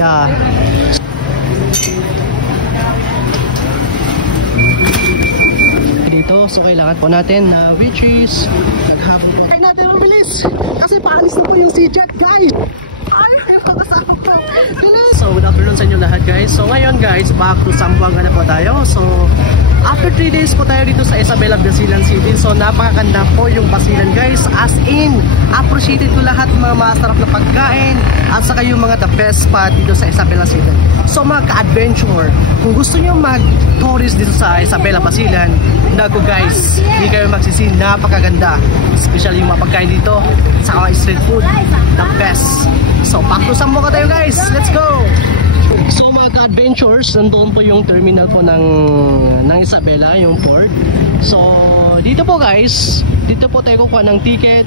Yeah. Dito, so kailangan po natin na which is naghabol po. Kaya natin mabilis kasi paalis na po yung si Jet, guys. Ay, makasama po. Bilis! So, good afternoon sa inyo lahat, guys. So, ngayon, guys, back to Zamboanga na po tayo. So, after 3 days po tayo dito sa Isabela, Basilan City. So, napakaganda po yung Basilan, guys. As in, appreciated ko lahat mga masarap na pagkain at saka yung mga the best spot dito sa Isabela City. So, mga ka-adventure, kung gusto nyo mag-tourist dito sa Isabela, Basilan, naku guys, hindi kayo magsisi, napakaganda. Especially yung mga pagkain dito, saka mga street food, the best. So, back to Zamboanga tayo, guys. Let's go! So mga ka-adventures, nandoon po yung terminal po ng Isabela, yung port. So dito po guys, dito po tayo kukuha ng ticket.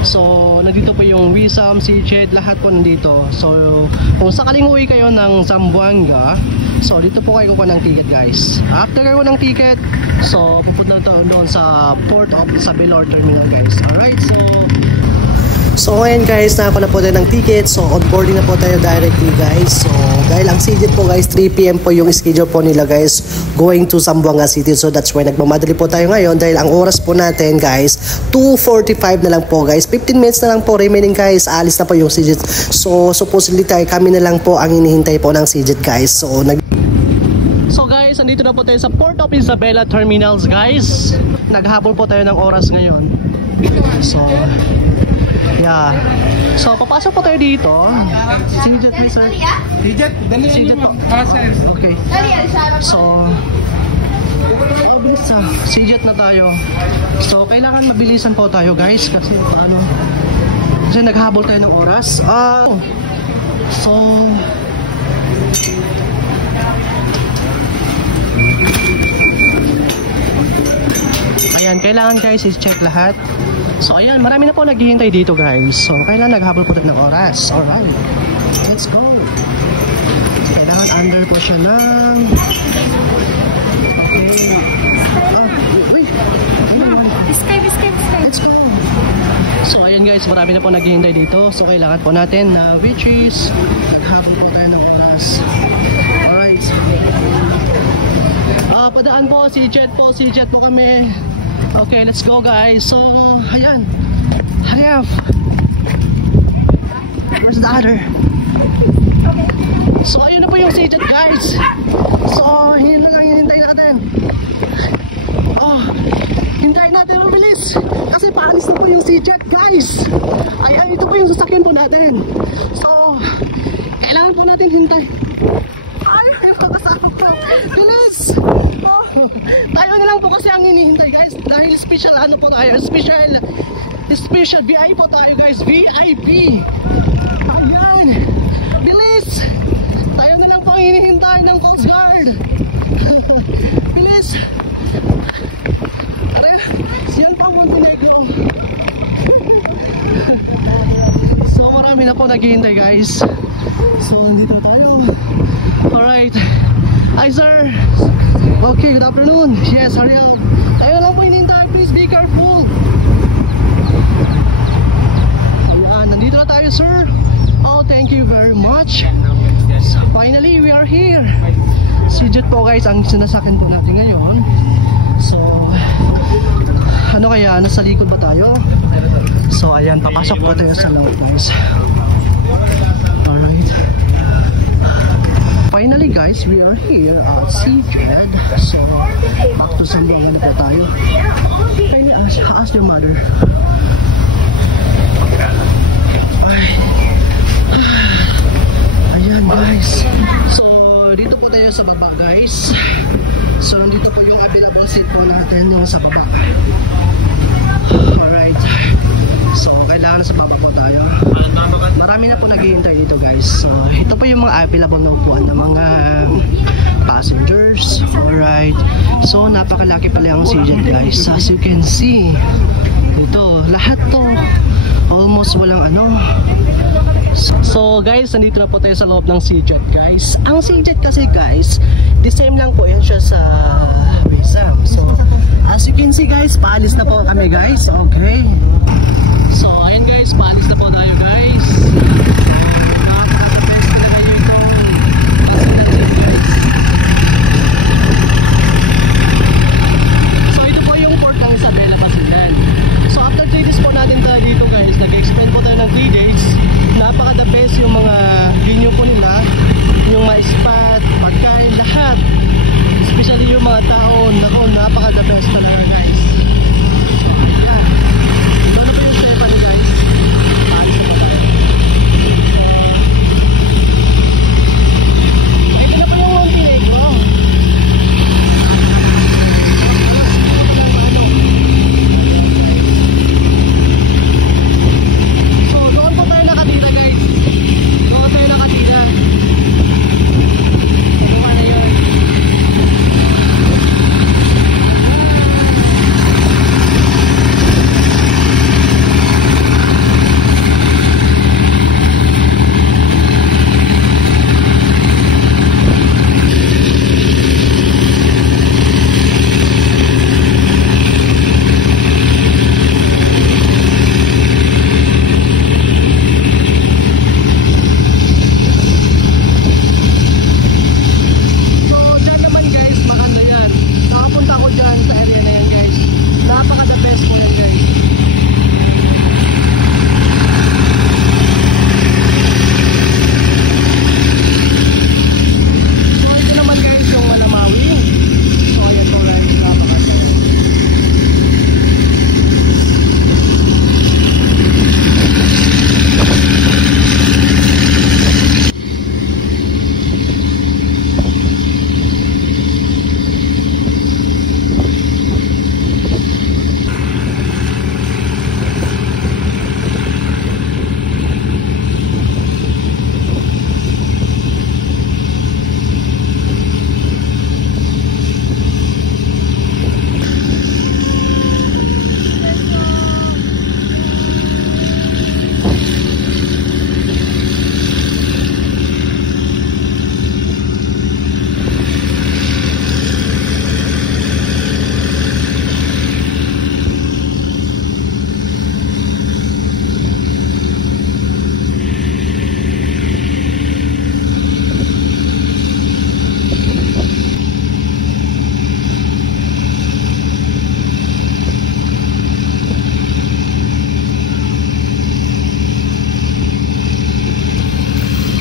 So nandito po yung Wisam, Seajet, lahat po nandito. So kung sakaling uwi kayo ng Zamboanga, so dito po kayo kukuha ng ticket guys. After kayo ng ticket, so pupunta doon sa Port of Isabela or terminal guys. Alright, So ngayon guys, nakakuha na po tayo ng ticket. So onboarding na po tayo directly guys. So dahil ang Seajet po guys, 3 PM po yung schedule po nila guys, going to Zamboanga City. So that's why nagmamadali po tayo ngayon dahil ang oras po natin guys, 2:45 na lang po guys. 15 minutes na lang po remaining guys, alis na po yung Seajet. So supposedly kami na lang po ang hinihintay po ng Seajet guys. So guys, andito na po tayo sa Port of Isabela Terminals guys. Naghabol po tayo ng oras ngayon. So yeah. So papasok po tayo dito. Seajet please sir. Seajet po. Okay. So Seajet na tayo. So kailangan mabilisan po tayo guys kasi kasi naghabol tayo ng oras. So ayan, kailangan guys i-check lahat. So ayan, marami na po naghihintay dito guys. So kailangan naghabol po tayo ng oras. Alright, let's go. Kailangan under po siya ng let's go. So ayan guys, marami na po naghihintay dito. So kailangan po natin na which is naghabol po tayo ng oras. Alright, padaan po, Seajet po kami. Okay, let's go guys. So, ayan. Where's the other? So, ayun na po yung Seajet guys. So, yun na lang hinintay natin. Hintayin natin mabilis. Kasi paalis na po yung Seajet guys. Ay, ito po yung sasakyan po natin. So, kailangan po natin hintay. Ay, makasama po. Bilis! Tayo na lang po kasi ang hinihintay guys dahil special po tayo, special VIP po tayo guys, VIP. Ayan, bilis, tayo na lang po ang hinihintay ng Coast Guard. Bilis, yan po Montenegro. So marami na po naghihintay guys. So nandito na tayo. Alright, hi sir. Okay, good afternoon. Yes, hurry up. Tayo lang po hinihintay. Please be careful. Ayan, nandito na tayo, sir. Oh, thank you very much. Finally, we are here. Seajet po guys, ang sinasakin po natin ngayon. So, ano kaya? Nasa likod ba tayo? So, ayan, papasok po tayo sa loob guys. Alright. Finally guys, we are here at Seajet. So, back to Zamboanga na po tayo. Can you ask your mother? Ayan guys. So, dito po tayo sa baba guys. So, dito po yung available seat po natin yung sa baba. Alright. So, kailangan sa baba po tayo. Marami na po naghihintay dito guys. So, ito po yung mga available na upuan ng mga passengers. Alright. So, napakalaki pala yung Seajet guys. As you can see, ito, lahat to. Almost walang So guys, nandito na po tayo sa loob ng Seajet guys. Ang Seajet kasi guys, the same lang po yan siya sa Wisam. So, as you can see guys, paalis na po kami guys. Okay. So, ayan guys, paalis na po tayo guys. Napaka-best talaga yung So ito po yung port ng Isabela Basilan. So after 3 days po natin tayo dito guys, nag-explain po tayo ng 3 days. Napaka the best yung mga venue po nila, yung mga spot, pagkain, lahat. Especially yung mga tao, nako, napaka the best talaga guys. Ito na po yung Stephanie guys. Paalis na po tayo. Ito na po yung Montenegro. So doon po tayo nakatira guys. Doon tayo nakatira. Doon na yun.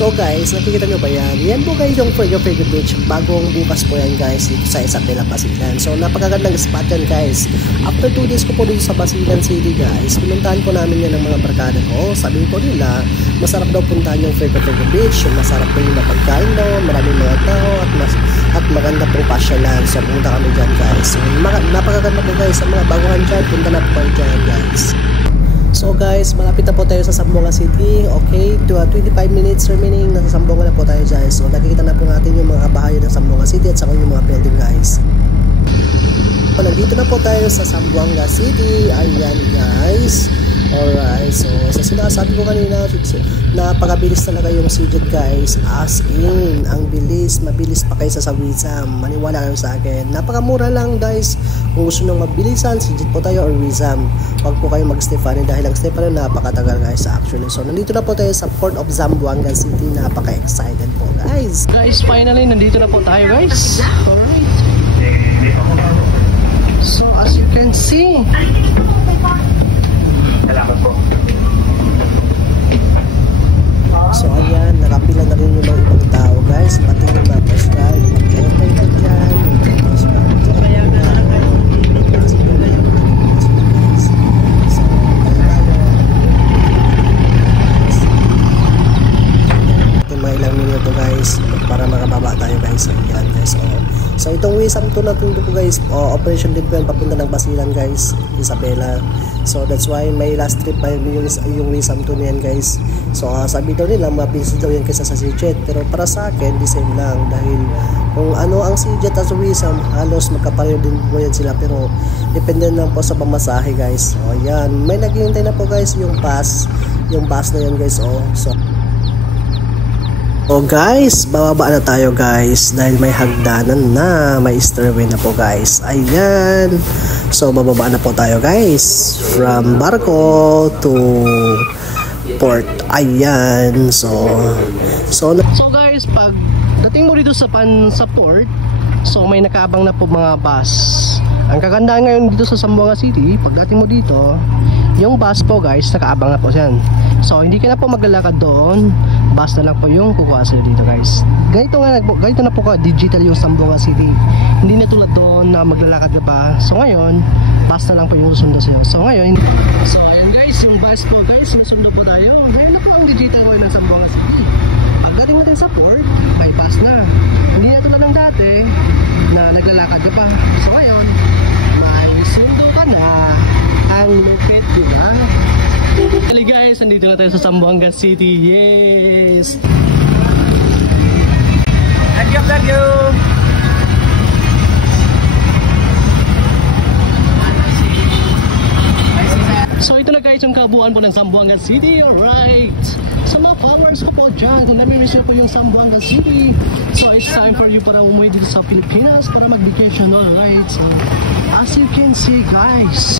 So guys, nakikita nyo ba yan? Yan po guys yung favorite beach. Bagong bukas po yan guys dito sa Isabela Basilan. So napakagandang spot yan guys. After 2 days ko po dito sa Basilan City guys, pinuntahan po namin yan ng mga barkada ko. Sabi po nila, masarap daw puntahan yung favorite beach. Masarap po yung pagkain daw, maraming mga tao at maganda pong pasyalan. So punta kami dyan guys. So, napakaganda po guys sa mga baguhan dyan. Punta na po kayo dyan guys. So guys, malapit na po tayo sa Zamboanga City. Okay, 25 minutes remaining. Nasa Zamboanga na po tayo guys. So nakikita na po natin yung mga bahay ng Zamboanga City at saka yung mga building guys. So nandito na po tayo sa Zamboanga City. Ayan guys. Alright, so sa sinasabi ko kanina, napakabilis talaga yung CJET guys. As in, ang bilis, mabilis pa kaysa sa Wizam. Maniwala kayo sa akin. Napakamura lang guys. Kung gusto nyo magbilisan, CJET po tayo or Wizam. Huwag po kayo mag-Stephanie dahil ang Stephanie napakatagal guys actually. So nandito na po tayo sa Port of Zamboanga City. Napaka-excited po guys. Guys, finally, nandito na po tayo guys. Alright. So as you can see, so ayan, nakapila na rin yung mga ibang tao guys. Pati yung mga postcard, mag-entay ko dyan, yung mga postcard. Mga ilang minuto guys para makababa tayo guys. Ayan guys. So itong Wizam 2 na ito po guys, operation din po yan papunta ng Basilan guys, Isabela. So that's why may last trip pa yung Wizam 2 niyan guys. So sabi daw nila mabilis daw yan kaysa sa CJET, pero para sa akin the same lang dahil kung ano ang CJET at Wizam halos magkapareho din po yan sila, pero depende lang po sa pamasahe guys. So ayan, may naghihintay na po guys yung bus na yan guys. So guys, bababa na tayo guys dahil may hagdanan na, may stairway na po guys. Ayan. So bababa na po tayo guys from barko to port. Ayan. So guys, pag Pagdating mo dito sa port, so may nakaabang na po mga bus. Ang kagandahan ngayon dito sa Zamboanga City, pagdating mo dito, yung bus po guys, nakaabang na po yan. So hindi ka na po maglalakad doon, bus na lang po yung kukuha sila dito guys. Ganito na po ka digital yung Zamboanga City. Hindi na tulad doon na maglalakad ka pa. So ngayon, bus na lang po yung susundo sa'yo. So ngayon, ayun guys, yung bus po guys, masundo po tayo. Ngayon na po ang digital ngayon ng Zamboanga City. Pagdating mo tayo sa port, may bus na. Hindi na tulad ng dati na naglalakad ka pa. So ngayon, may sundo ka na. Ang lupit, diba? Hello guys, nandito na tayo sa Zamboanga City. Yes! Thank you! So ito na guys yung kabuuan po ng Zamboanga City, alright! So mga followers ko po dyan, kung nami-miss nyo po yung Zamboanga City, so it's time for you para umuwi dito sa Pilipinas para mag-vacation, alright? So, as you can see guys,